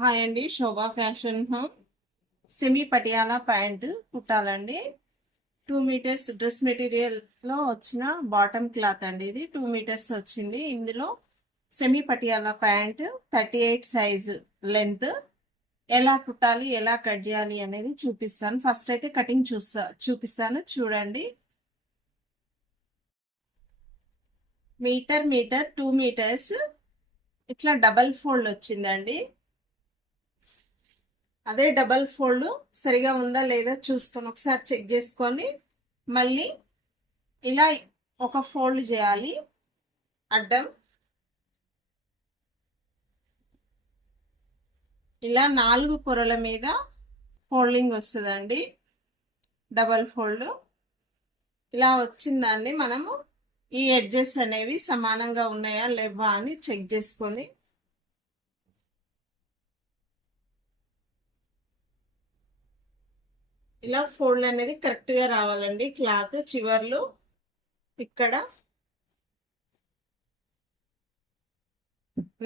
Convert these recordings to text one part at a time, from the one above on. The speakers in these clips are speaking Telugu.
హాయ్ అండి, Shobha fashion home. Semi Patiala pant కుట్టాలండి. 2 మీటర్స్ డ్రెస్ మెటీరియల్లో వచ్చిన బాటమ్ క్లాత్ అండి. ఇది 2 మీటర్స్ వచ్చింది. ఇందులో semi Patiala pant 38 size length ఎలా కుట్టాలి, ఎలా కట్ చేయాలి అనేది చూపిస్తాను. ఫస్ట్ అయితే కటింగ్ చూపిస్తాను, చూడండి. మీటర్ 2 మీటర్స్ ఇట్లా డబల్ ఫోల్డ్ వచ్చిందండి. అదే డబల్ ఫోల్డ్ సరిగా ఉందా లేదా చూసుకొని ఒకసారి చెక్ చేసుకొని మళ్ళీ ఇలా ఒక ఫోల్డ్ చేయాలి. అడ్డం ఇలా 4 పొరల మీద ఫోల్డింగ్ వస్తుందండి. డబల్ ఫోల్డ్ ఇలా వచ్చిందండి. మనము ఈ ఎడ్జెస్ అనేవి సమానంగా ఉన్నాయా లేవా అని చెక్ చేసుకొని ఇలా ఫోల్డ్ అనేది కరెక్ట్గా రావాలండి. క్లాత్ చివర్లు ఇక్కడ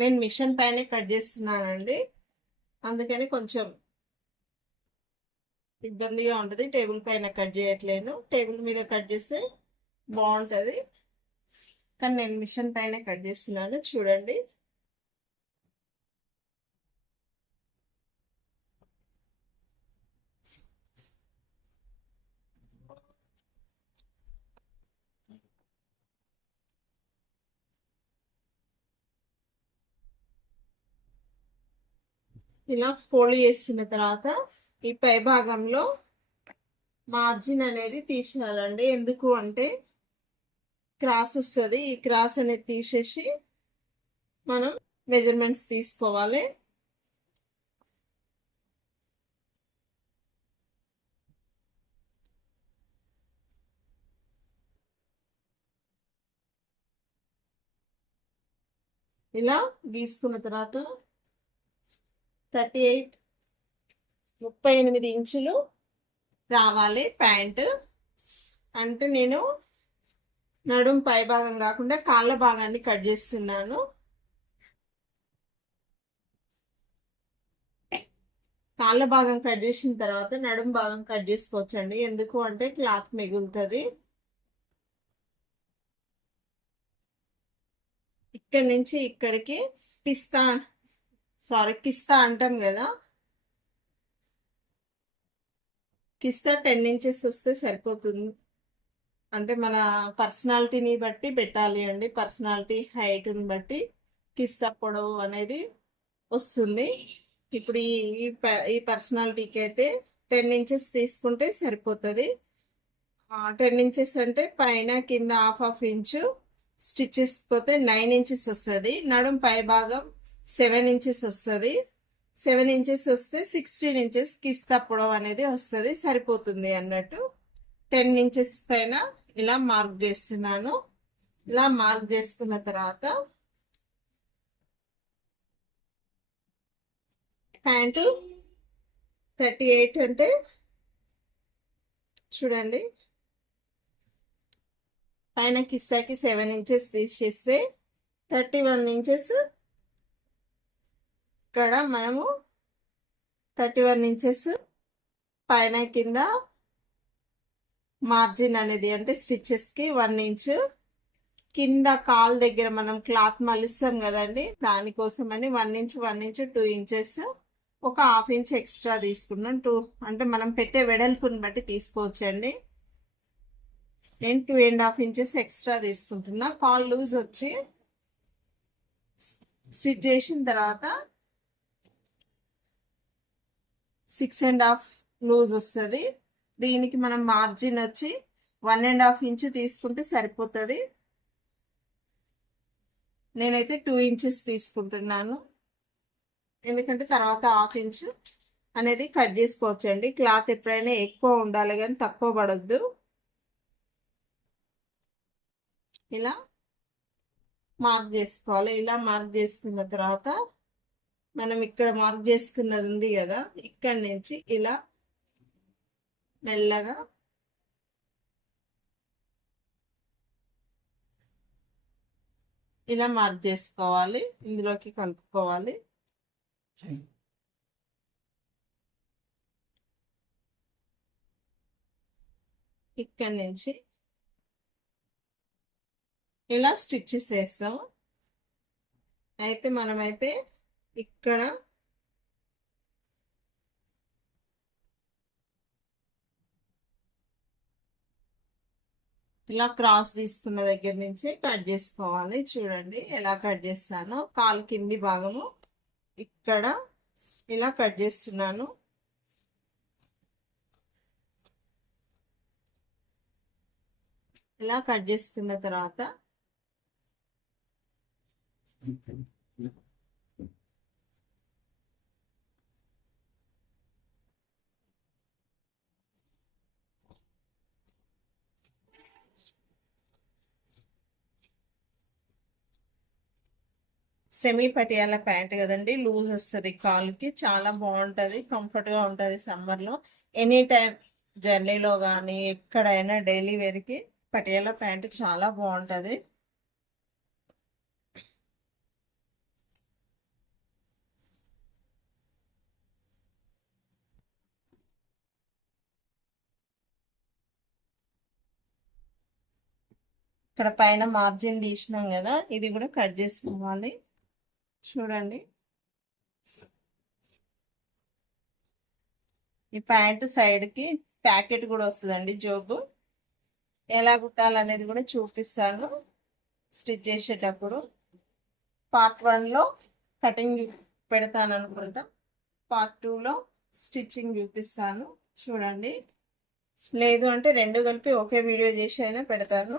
నేను మిషన్ పైనే కట్ చేస్తున్నానండి, అందుకని కొంచెం ఇబ్బందిగా ఉంటుంది. టేబుల్ పైన కట్ చేయట్లేను, టేబుల్ మీద కట్ చేస్తే బాగుంటుంది, కానీ నేను మిషన్ పైన కట్ చేస్తున్నాను. చూడండి, ఇలా ఫోల్డ్ చేసుకున్న తర్వాత ఈ పై భాగంలో మార్జిన్ అనేది తీసేయాలండి. ఎందుకు అంటే క్రాస్ వస్తుంది. ఈ క్రాస్ అనేది తీసేసి మనం మెజర్మెంట్స్ తీసుకోవాలి. ఇలా గీసుకున్న తర్వాత 38 ఇంచులు రావాలి ప్యాంట్. అంటే నేను నడుం పై భాగం కాకుండా కాళ్ళ భాగాన్ని కట్ చేస్తున్నాను. కాళ్ళ భాగం కట్ చేసిన తర్వాత నడుం భాగం కట్ చేసుకోవచ్చండి. ఎందుకు అంటే క్లాత్ మిగులుతుంది. ఇక్కడి నుంచి ఇక్కడికి కిస్తా అంటాం కదా, కిస్తా 10 ఇంచెస్ వస్తే సరిపోతుంది. అంటే మన పర్సనాలిటీని బట్టి పెట్టాలి అండి. పర్సనాలిటీ హైట్ని బట్టి కిస్తా పొడవు అనేది వస్తుంది. ఇప్పుడు ఈ పర్సనాలిటీకి అయితే 10 ఇంచెస్ తీసుకుంటే సరిపోతుంది. 10 ఇంచెస్ అంటే పైన కింద హాఫ్ ఇంచు స్టిచెస్ పోతే 9 ఇంచెస్ వస్తుంది. నడుం పై భాగం 7 ఇంచెస్ వస్తుంది. 7 ఇంచెస్ వస్తే 16 ఇంచెస్ కిస్తా పొడవు అనేది వస్తుంది, సరిపోతుంది అన్నట్టు. 10 ఇంచెస్ పైన ఇలా మార్క్ చేస్తున్నాను. ఇలా మార్క్ చేసుకున్న తర్వాత ప్యాంటు 38 అంటే చూడండి, పైన కిస్తాకి 7 ఇంచెస్ తీసేస్తే 31 ఇంచెస్ ఇక్కడ మనము 31 ఇంచెస్ పైన కింద మార్జిన్ అనేది అంటే స్టిచెస్కి 1 ఇంచు కింద కాల్ దగ్గర మనం క్లాత్ మలుస్తాం కదండి, దానికోసమని 1 ఇంచ్ 2 ఇంచెస్ ఒక హాఫ్ ఇంచ్ ఎక్స్ట్రా తీసుకున్నాం. అంటే మనం పెట్టే వెడల్పుని బట్టి తీసుకోవచ్చండి. నేను 2.5 ఇంచెస్ ఎక్స్ట్రా తీసుకుంటున్నా. కాల్ లూజ్ వచ్చి స్టిచ్ చేసిన తర్వాత 6.5 లూజ్ వస్తుంది. దీనికి మనం మార్జిన్ వచ్చి 1.5 ఇంచు తీసుకుంటే సరిపోతుంది. నేనైతే 2 ఇంచెస్ తీసుకుంటున్నాను, ఎందుకంటే తర్వాత హాఫ్ ఇంచు అనేది కట్ చేసుకోవచ్చండి. క్లాత్ ఎప్పుడైనా ఎక్కువ ఉండాలి కానీ తక్కువ పడొద్దు. ఇలా మార్క్ చేసుకోవాలి. ఇలా మార్క్ చేసుకున్న తర్వాత మనం ఇక్కడ మార్క్ చేసుకున్నది ఉంది కదా, ఇక్కడి నుంచి ఇలా మెల్లగా ఇలా మార్క్ చేసుకోవాలి, ఇందులోకి కలుపుకోవాలి. ఇక్కడి నుంచి ఇలా స్టిచ్చెస్ వేస్తాం. అయితే మనమైతే ఇక్కడ ఇలా క్రాస్ తీసుకున్న దగ్గర నుంచి కట్ చేసుకోవాలి. చూడండి ఎలా కట్ చేస్తానో. కాలు కింది భాగము ఇక్కడ ఇలా కట్ చేస్తున్నాను. ఇలా కట్ చేసుకున్న తర్వాత సెమీ పటియాలా ప్యాంట్ కదండి, లూజ్ వస్తుంది కాలుకి, చాలా బాగుంటుంది, కంఫర్ట్గా ఉంటుంది సమ్మర్లో. ఎనీ టైం జర్నీలో కానీ ఎక్కడైనా డైలీ వేర్కి పటియాలా ప్యాంట్ చాలా బాగుంటుంది. ఇక్కడ పైన మార్జిన్ తీసినాం కదా, ఇది కూడా కట్ చేసుకోవాలి. చూడండి ఈ ప్యాంటు సైడ్కి ప్యాకెట్ కూడా వస్తుందండి, జోబు. ఎలా కుట్టాలనేది కూడా చూపిస్తాను స్టిచ్ చేసేటప్పుడు. పార్ట్ 1లో కటింగ్ పెడతాను అనుకుంటా, పార్ట్ 2లో స్టిచ్చింగ్ చూపిస్తాను. చూడండి, లేదు అంటే రెండు కలిపి ఒకే వీడియో చేసి అయినా పెడతాను.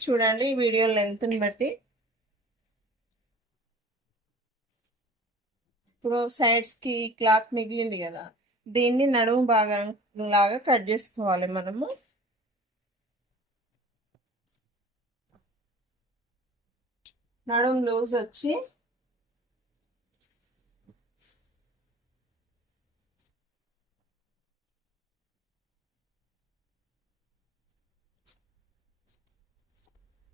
చూడండి ఈ వీడియో లెంత్ని బట్టి. ఇప్పుడు సైడ్స్కి క్లాత్ మిగిలింది కదా, దీన్ని నడుము భాగం లాగా కట్ చేసుకోవాలి మనము. నడుము లూజ్ వచ్చి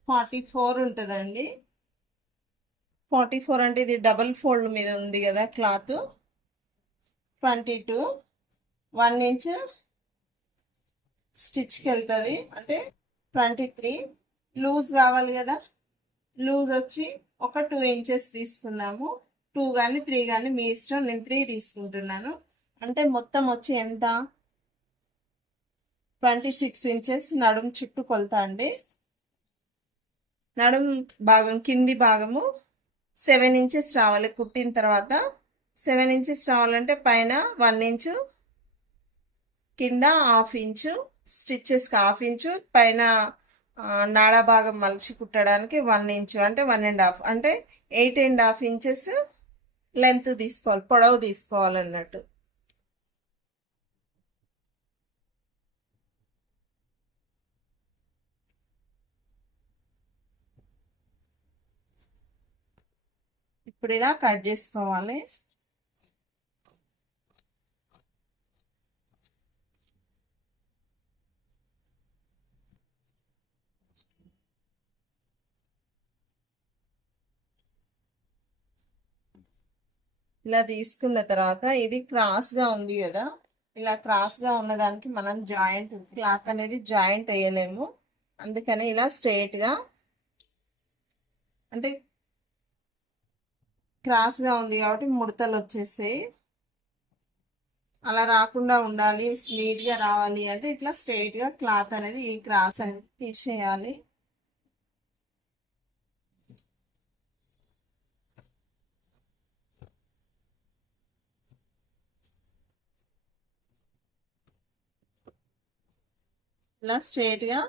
ఫార్టీ 44 ఉంటుందండి. 44 అంటే ఇది డబల్ ఫోల్డ్ మీద ఉంది కదా క్లాత్. 22 1 ఇంచ్ స్టిచ్కి వెళ్తుంది, అంటే 23. లూజ్ కావాలి కదా, లూజ్ వచ్చి ఒక 2 ఇంచెస్ తీసుకున్నాము. 2 కానీ 3 కానీ మీ ఇష్టం, నేను 3 తీసుకుంటున్నాను. అంటే మొత్తం వచ్చి ఎంత, 26 ఇంచెస్ నడుము చుట్టూ కొలతా అండి. నడుము భాగం కింది భాగము 7 ఇంచెస్ రావాలి కుట్టిన తర్వాత. 7 ఇంచెస్ రావాలంటే పైన 1 ఇంచు, కింద 1/2 ఇంచు, స్టిచ్చెస్కి 1/2 ఇంచు, పైన నాడా భాగం మలిచి కుట్టడానికి 1 ఇంచు, అంటే 1.5, అంటే 8.5 ఇంచెస్ లెంత్ తీసుకోవాలి, పొడవు తీసుకోవాలన్నట్టు. ఇప్పుడు ఇలా కట్ చేసుకోవాలి. ఇలా తీసుకున్న తర్వాత ఇది క్రాస్గా ఉంది కదా, ఇలా క్రాస్గా ఉన్నదానికి మనం జాయింట్ క్లాత్ అనేది జాయింట్ వేయలేము. అందుకని ఇలా స్ట్రైట్గా, అంటే క్రాస్గా ఉంది కాబట్టి ముడతలు వచ్చేస్తాయి. అలా రాకుండా ఉండాలి, నీట్గా రావాలి అంటే ఇట్లా స్ట్రైట్గా క్లాత్ అనేది ఈ క్రాస్ అనేది తీసేయాలి. ఇలా స్ట్రైట్గా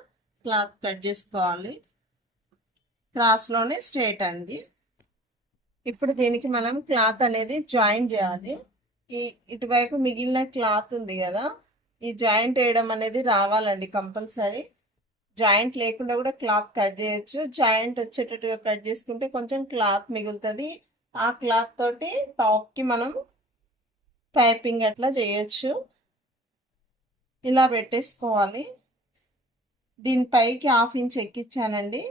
క్లాత్ కట్ చేసుకోవాలి, క్రాస్లోనే స్ట్రైట్ అండి. ఇప్పుడు దీనికి మనం క్లాత్ అనేది జాయింట్ చేయాలి. ఈ ఇటువైపు మిగిలిన క్లాత్ ఉంది కదా, ఈ జాయింట్ వేయడం అనేది రావాలండి కంపల్సరీ. జాయింట్ లేకుండా కూడా క్లాత్ కట్ చేయొచ్చు. జాయింట్ వచ్చేటట్టుగా కట్ చేసుకుంటే కొంచెం క్లాత్ మిగులుతుంది. ఆ క్లాత్ తోటి టాప్కి మనం పైపింగ్ అట్లా చేయొచ్చు. ఇలా పెట్టేసుకోవాలి. దీనిపైకి 1/2 ఇంచ్ ఎక్కించానండి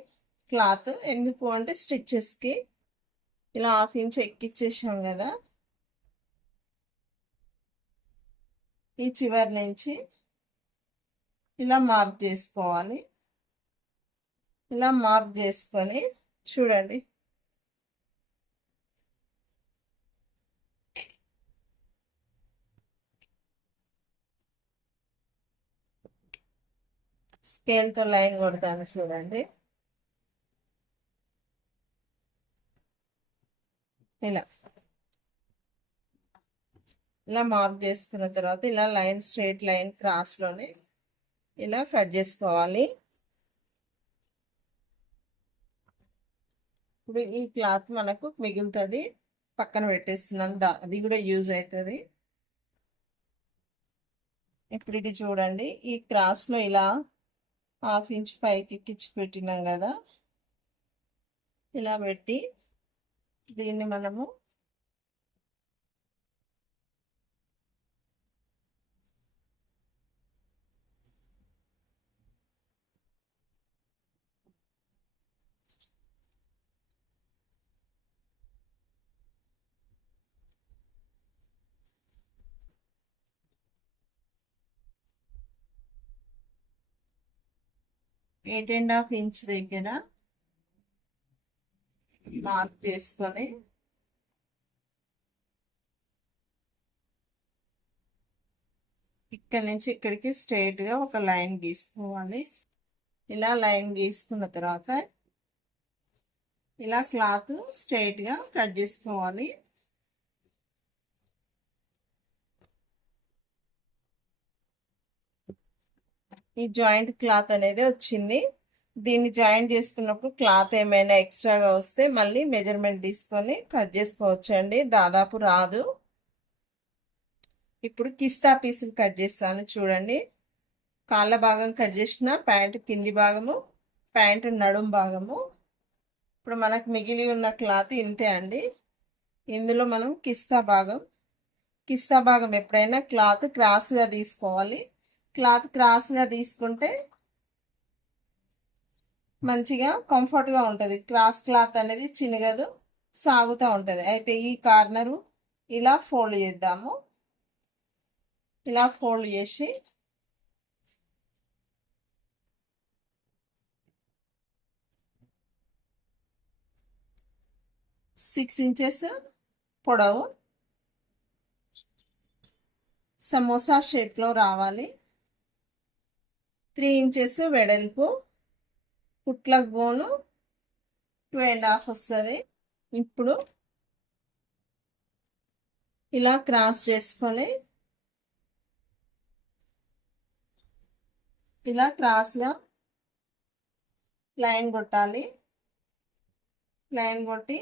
క్లాత్. ఎందుకు అంటే స్టిచ్చెస్కి ఇలా 1/2 ఇంచ్ ఎక్కిచ్చేసాం కదా, ఈ చివరి నుంచి ఇలా మార్క్ చేసుకోవాలి. ఇలా మార్క్ చేసుకొని చూడండి, స్కేల్తో లైన్ కొడతాను చూడండి. ఇలా ఇలా మార్క్ చేసుకున్న తర్వాత ఇలా లైన్, స్ట్రైట్ లైన్ క్రాస్లోనే ఇలా కట్ చేసుకోవాలి. ఇప్పుడు ఈ క్లాత్ మనకు మిగులుతుంది, పక్కన పెట్టేస్తున్నాం, అది కూడా యూజ్ అవుతుంది. ఇప్పుడు ఇది చూడండి, ఈ క్రాస్లో ఇలా 1/2 ఇంచ్ పైకి ఎక్కించి పెట్టినాం కదా, ఇలా పెట్టి దీన్ని మనము ఎయిట్ అండ్ హాఫ్ ఇంచ్ దగ్గర మార్క్ చేసుకొని ఇక్కడ నుంచి ఇక్కడికి స్ట్రైట్గా ఒక లైన్ గీసుకోవాలి. ఇలా లైన్ గీసుకున్న తర్వాత ఇలా క్లాత్ స్ట్రైట్గా కట్ చేసుకోవాలి. ఈ జాయింట్ క్లాత్ అనేది వచ్చింది. దీన్ని జాయింట్ చేసుకున్నప్పుడు క్లాత్ ఏమైనా ఎక్స్ట్రాగా వస్తే మళ్ళీ మెజర్మెంట్ తీసుకొని కట్ చేసుకోవచ్చు అండి, దాదాపు రాదు. ఇప్పుడు కిస్తా పీసులు కట్ చేస్తాను చూడండి. కాళ్ళ భాగం కట్ చేసిన, ప్యాంట్ కింది భాగము, ప్యాంట్ నడుం భాగము. ఇప్పుడు మనకు మిగిలి ఉన్న క్లాత్ ఇంతే అండి. ఇందులో మనం కిస్తా భాగం ఎప్పుడైనా క్లాత్ క్రాస్గా తీసుకోవాలి. క్లాత్ క్రాస్గా తీసుకుంటే మంచిగా కంఫర్ట్గా ఉంటుంది. క్రాస్ క్లాత్ అనేది చినగదు, సాగుతూ ఉంటుంది. అయితే ఈ కార్నరు ఇలా ఫోల్డ్ చేద్దాము. ఇలా ఫోల్డ్ చేసి సిక్స్ ఇంచెస్ పొడవు సమోసా షేప్లో రావాలి. 3 ఇంచెస్ వెడల్పు, కుట్లకు బోను 2.5 వస్తుంది. ఇప్పుడు ఇలా క్రాస్ చేసుకొని ఇలా క్రాస్గా లైన్ కొట్టాలి. లైన్ కొట్టి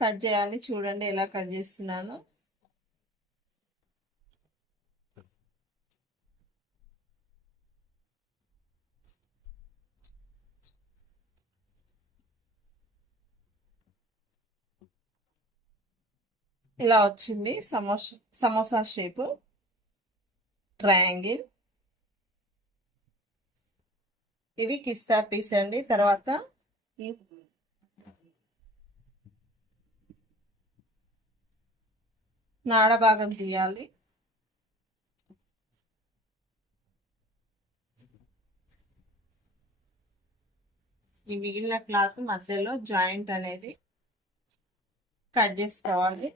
కట్ చేయాలి. చూడండి ఎలా కట్ చేస్తున్నాను. ఇలా వచ్చింది సమోసా షేపు, ట్రయాంగిల్. ఇది కిస్తా పీస్ అండి. తర్వాత ఈ నాడ భాగం తీయాలి. ఈ మిగిలిన క్లాత్ మధ్యలో జాయింట్ అనేది కట్ చేసుకోవాలి.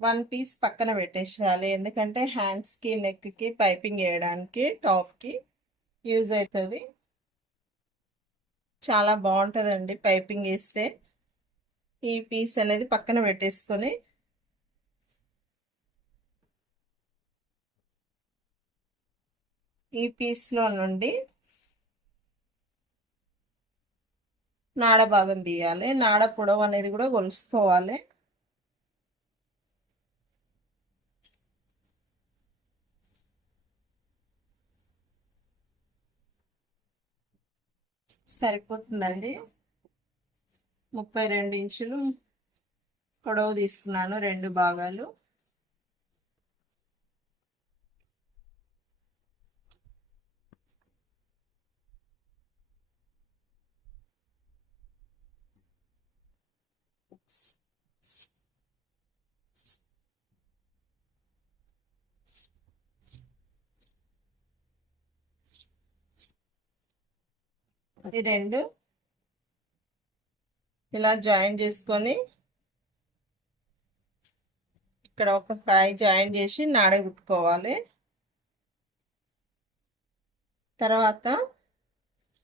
1 పీస్ పక్కన పెట్టేసేయాలి, ఎందుకంటే హ్యాండ్స్కి, నెక్కి పైపింగ్ వేయడానికి టాప్కి యూజ్ అవుతుంది. చాలా బాగుంటుందండి పైపింగ్ వేస్తే. ఈ పీస్ అనేది పక్కన పెట్టేసుకొని ఈ పీస్లో నుండి నాడ భాగం తీయాలి. నాడ పొడవు అనేది కూడా కొలుసుకోవాలి. సరిపోతుందండి. 32 ఇంచులు పొడవు తీసుకున్నాను, 2 భాగాలు. ఈ రెండు ఇలా జాయిన్ చేసుకొని ఇక్కడ ఒక కాయ జాయిన్ చేసి నాడగుట్టుకోవాలి. తర్వాత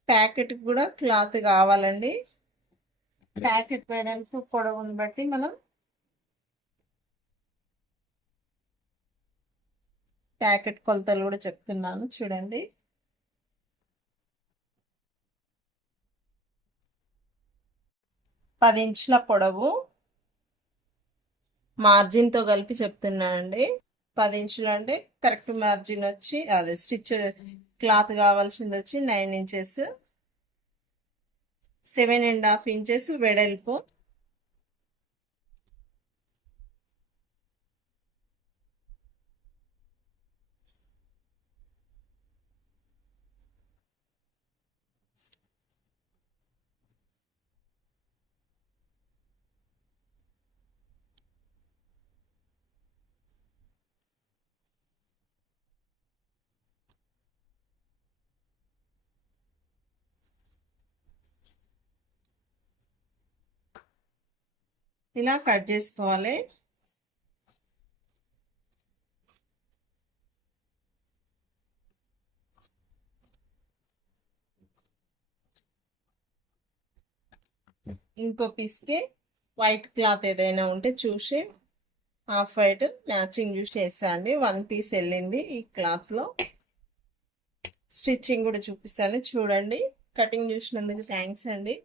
ప్యాకెట్కి కూడా క్లాత్ కావాలండి. ప్యాకెట్ వెడల్పు పొడవుని బట్టి మనం ప్యాకెట్ కొలతలు కూడా చెప్తున్నాను చూడండి. 10 ఇంచుల పొడవు మార్జిన్తో కలిపి చెప్తున్నానండి. 10 ఇంచులు అంటే కరెక్ట్ మార్జిన్ వచ్చి అదే స్టిచ్ క్లాత్ కావాల్సింది వచ్చి 9 ఇంచెస్, 7.5 ఇంచెస్ వెడల్పు. ఇలా కట్ చేసుకోవాలి. ఇంకో పీస్కి వైట్ క్లాత్ ఏదైనా ఉంటే చూసి హాఫ్ వైట్ మ్యాచింగ్ చూసి వేస్తాండి. 1 పీస్ వెళ్ళింది ఈ క్లాత్లో. స్టిచ్చింగ్ కూడా చూపిస్తాను చూడండి. కటింగ్ చూసినందుకు థ్యాంక్స్ అండి.